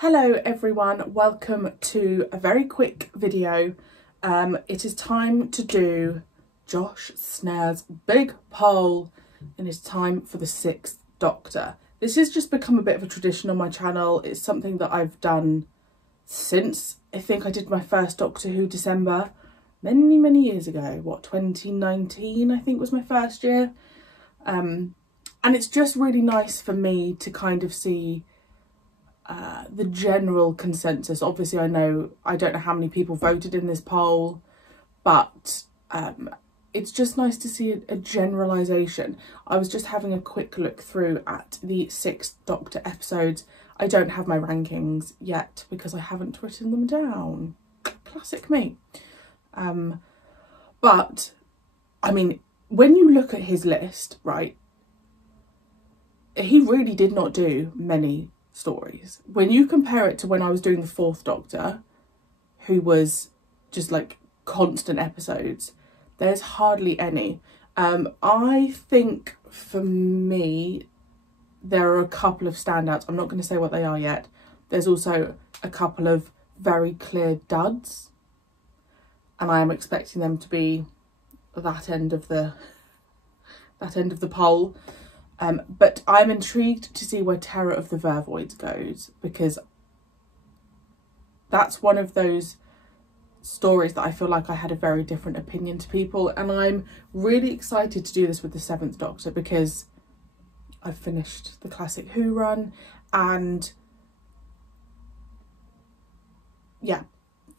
Hello everyone, welcome to a very quick video. It is time to do Josh Snares' big poll, and it's time for the 6th Doctor. This has just become a bit of a tradition on my channel. It's something that I've done since I think I did my first Doctor Who December many years ago. What, 2019 I think was my first year. And it's just really nice for me to kind of see the general consensus. Obviously I don't know how many people voted in this poll, but it's just nice to see a generalisation. I was just having a quick look through at the 6th Doctor episodes. I don't have my rankings yet because I haven't written them down. Classic me. But I mean, when you look at his list, right, he really did not do many stories. When you compare it to when I was doing the 4th Doctor, who was just like constant episodes, there's hardly any. I think for me there are a couple of standouts. I'm not going to say what they are yet. There's also a couple of very clear duds, and I am expecting them to be that end of the poll. But I'm intrigued to see where Terror of the Vervoids goes, because that's one of those stories that I feel like I had a very different opinion to people, and I'm really excited to do this with the 7th Doctor because I've finished the classic Who run, and yeah,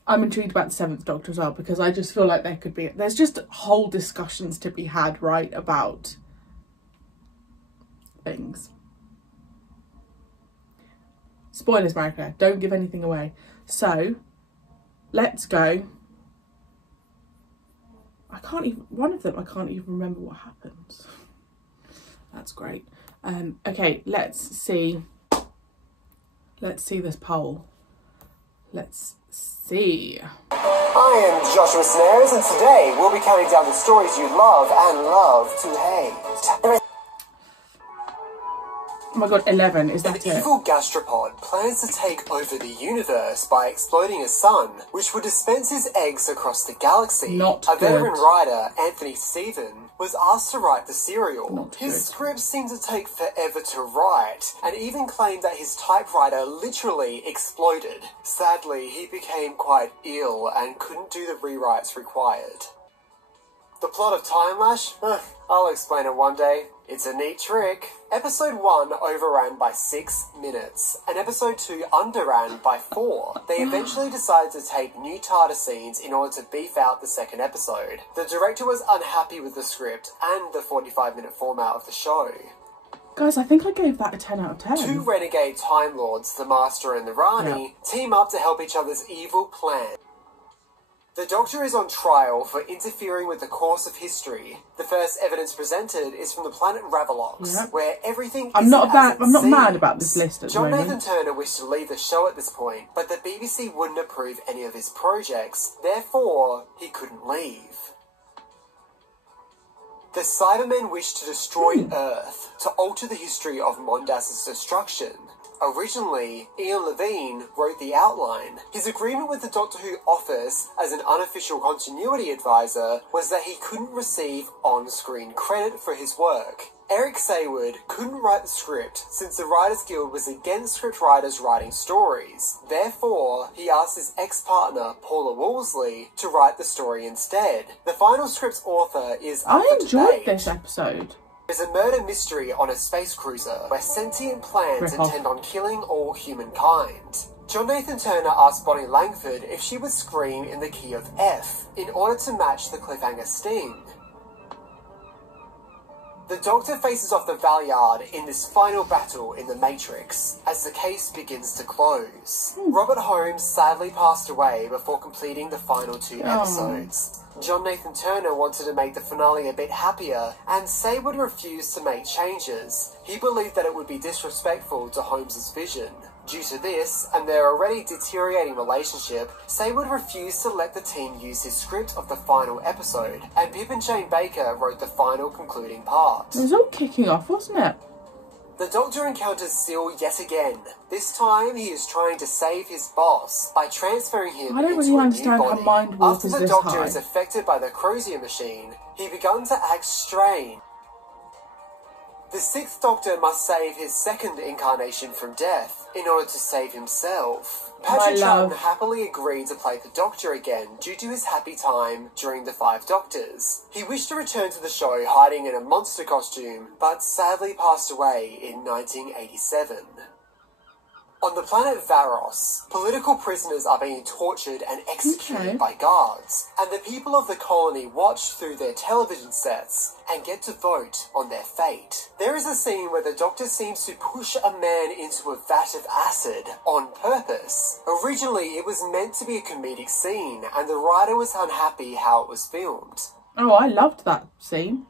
I'm intrigued about the 7th Doctor as well, because I just feel like there's just whole discussions to be had, right, about things. Spoilers, Marie-Clare, don't give anything away. So let's go. I can't even remember what happens. That's great. Okay, let's see this poll. Let's see. I am Joshua Snares, and today we'll be counting down the stories you love and love to hate. Oh my god, 11, is that it? An evil gastropod plans to take over the universe by exploding a sun, which would dispense his eggs across the galaxy. Not a veteran good. writer, Anthony Stephen, was asked to write the serial. Not his good. script seemed to take forever to write, and even claimed that his typewriter literally exploded. Sadly, he became quite ill and couldn't do the rewrites required. The plot of Time Lash? I'll explain it one day. It's a neat trick. Episode 1 overran by 6 minutes, and Episode 2 underran by 4. They eventually decided to take new TARDIS scenes in order to beef out the 2nd episode. The director was unhappy with the script and the 45-minute format of the show. Guys, I think I gave that a 10 out of 10. Two renegade Time Lords, the Master and the Rani, team up to help each other's evil plan. The Doctor is on trial for interfering with the course of history. The first evidence presented is from the planet Ravalox, where everything I'm not mad about this list at the moment. Nathan Turner wished to leave the show at this point, but the BBC wouldn't approve any of his projects, therefore he couldn't leave. The Cybermen wished to destroy Earth, to alter the history of Mondas's destruction. Originally, Ian Levine wrote the outline. His agreement with the Doctor Who office as an unofficial continuity advisor was that he couldn't receive on-screen credit for his work. Eric Saywood couldn't write the script since the Writers Guild was against scriptwriters writing stories. Therefore, he asked his ex-partner, Paula Wolseley, to write the story instead. The final script's author is up for debate. I enjoyed this episode. There's a murder mystery on a space cruiser where sentient plants intend on killing all humankind. John Nathan Turner asked Bonnie Langford if she would scream in the key of F in order to match the cliffhanger sting. The Doctor faces off the Valeyard in this final battle in the Matrix as the case begins to close. Robert Holmes sadly passed away before completing the final 2 episodes. John Nathan Turner wanted to make the finale a bit happier, and Saywood refused to make changes. He believed that it would be disrespectful to Holmes's vision. Due to this, and their already deteriorating relationship, Saywood refused to let the team use his script of the final episode, and Pip and Jane Baker wrote the final concluding part. It was all kicking off, wasn't it? The Doctor encounters Seal yet again. This time, he is trying to save his boss by transferring him I don't into really a understand new how body. mind warp After is the this Doctor high. is affected by the Crozier machine, he begun to act strange. The Sixth Doctor must save his second incarnation from death in order to save himself. Patrick Troughton happily agreed to play the Doctor again due to his happy time during the Five Doctors. He wished to return to the show hiding in a monster costume, but sadly passed away in 1987. On the planet Varos, political prisoners are being tortured and executed by guards, and the people of the colony watch through their television sets and get to vote on their fate. There is a scene where the Doctor seems to push a man into a vat of acid on purpose. Originally, it was meant to be a comedic scene, and the writer was unhappy how it was filmed. Oh, I loved that scene.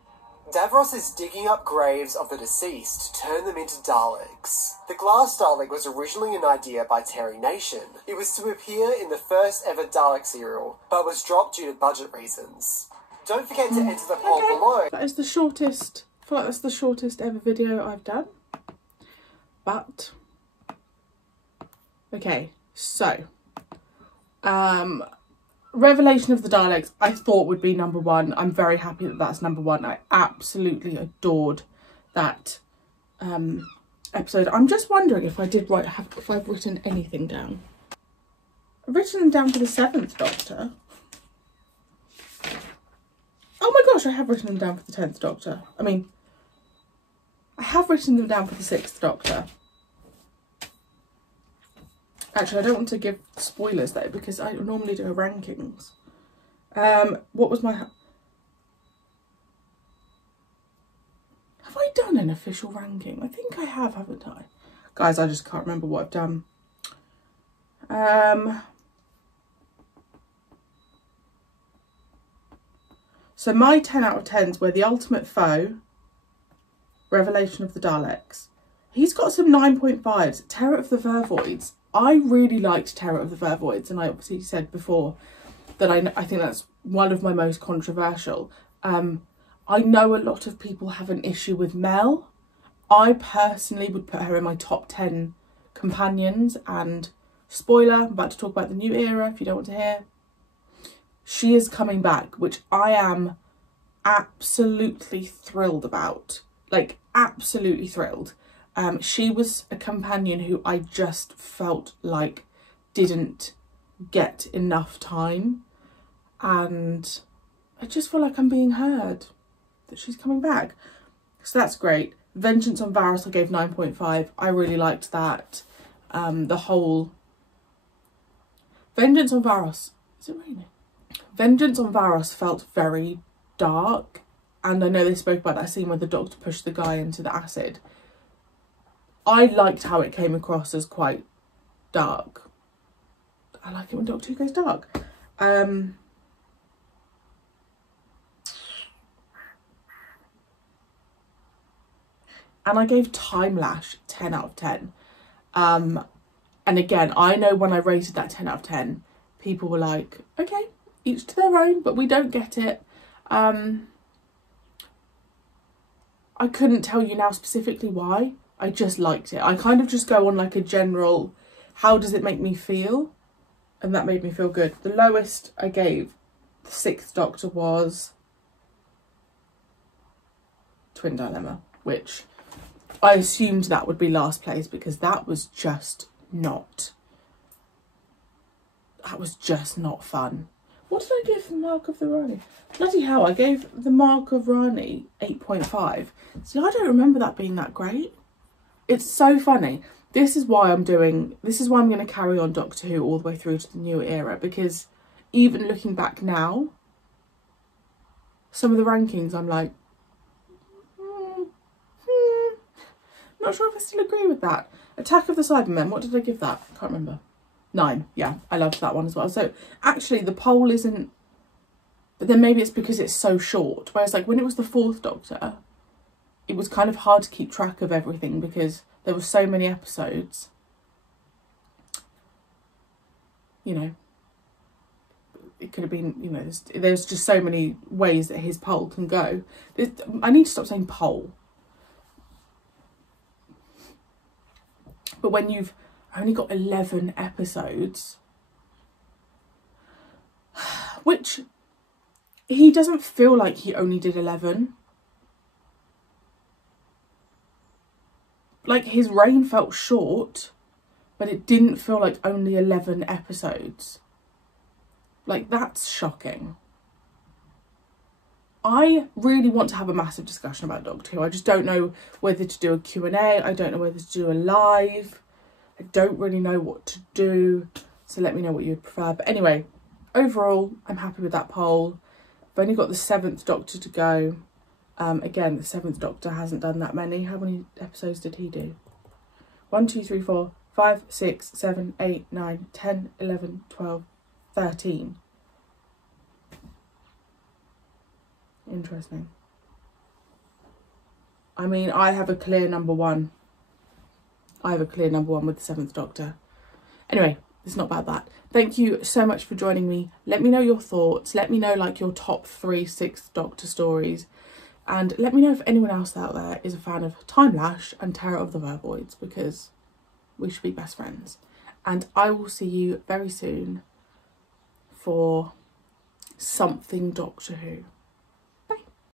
Davros is digging up graves of the deceased to turn them into Daleks. The glass Dalek was originally an idea by Terry Nation. It was to appear in the first ever Dalek serial, but was dropped due to budget reasons. Don't forget to enter the poll below. That is the shortest, I feel like that's the shortest ever video I've done. But, okay, so, Revelation of the Daleks, I thought would be number one. I'm very happy that that's number one. I absolutely adored that episode. I'm just wondering if I did write, if I've written anything down. I've written them down for the 7th Doctor. Oh my gosh, I have written them down for the 10th Doctor. I mean, I have written them down for the 6th Doctor. Actually, I don't want to give spoilers though, because I normally do a rankings. What was my... Have I done an official ranking? I think I have, haven't I? Guys, I just can't remember what I've done. So my 10 out of 10s were The Ultimate Foe, Revelation of the Daleks. He's got some 9.5s. Terror of the Vervoids. I really liked Terror of the Vervoids, and I obviously said before that I think that's one of my most controversial. I know a lot of people have an issue with Mel. I personally would put her in my top 10 companions, and spoiler, I'm about to talk about the new era if you don't want to hear. She is coming back, which I am absolutely thrilled about. Like, absolutely thrilled. She was a companion who I just felt like didn't get enough time, and I just feel like I'm being heard, that she's coming back. So that's great. Vengeance on Varos I gave 9.5. I really liked that. The whole... Vengeance on Varos... Is it raining? Vengeance on Varos felt very dark, and I know they spoke about that scene where the Doctor pushed the guy into the acid. I liked how it came across as quite dark. I like it when Doctor Who goes dark. And I gave Time Lash 10 out of 10. And again, I know when I rated that 10 out of 10, people were like, okay, each to their own, but we don't get it. I couldn't tell you now specifically why. I just liked it. I kind of just go on like a general, how does it make me feel? And that made me feel good. The lowest I gave the 6th Doctor was Twin Dilemma, which I assumed that would be last place because that was just not fun. What did I give the Mark of the Rani? Bloody hell, I gave the Mark of Rani 8.5. See, I don't remember that being that great. It's so funny. This is why I'm going to carry on Doctor Who all the way through to the new era, because even looking back now, some of the rankings I'm like, not sure if I still agree with that. Attack of the Cybermen, what did I give that? I can't remember. 9, yeah, I loved that one as well. So actually the poll isn't, but then maybe it's because it's so short. Whereas like when it was the 4th Doctor, it was kind of hard to keep track of everything because there were so many episodes. You know, it could have been, you know, there's just so many ways that his poll can go. I need to stop saying poll. But when you've only got 11 episodes, which he doesn't feel like he only did 11. Like, his reign felt short, but it didn't feel like only 11 episodes. Like, that's shocking. I really want to have a massive discussion about Doctor Who. I just don't know whether to do a Q&A. I don't know whether to do a live. I don't really know what to do. So let me know what you would prefer. But anyway, overall, I'm happy with that poll. I've only got the 7th Doctor to go. Again, the 7th Doctor hasn't done that many. How many episodes did he do? 1, 2, 3, 4, 5, 6, 7, 8, 9, 10, 11, 12, 13. Interesting. I mean, I have a clear number one. I have a clear number one with the 7th Doctor. Anyway, it's not about that. Thank you so much for joining me. Let me know your thoughts. Let me know, like, your top 3 6th Doctor stories. And let me know if anyone else out there is a fan of Time Lash and Terror of the Verboids, because we should be best friends. And I will see you very soon for something Doctor Who.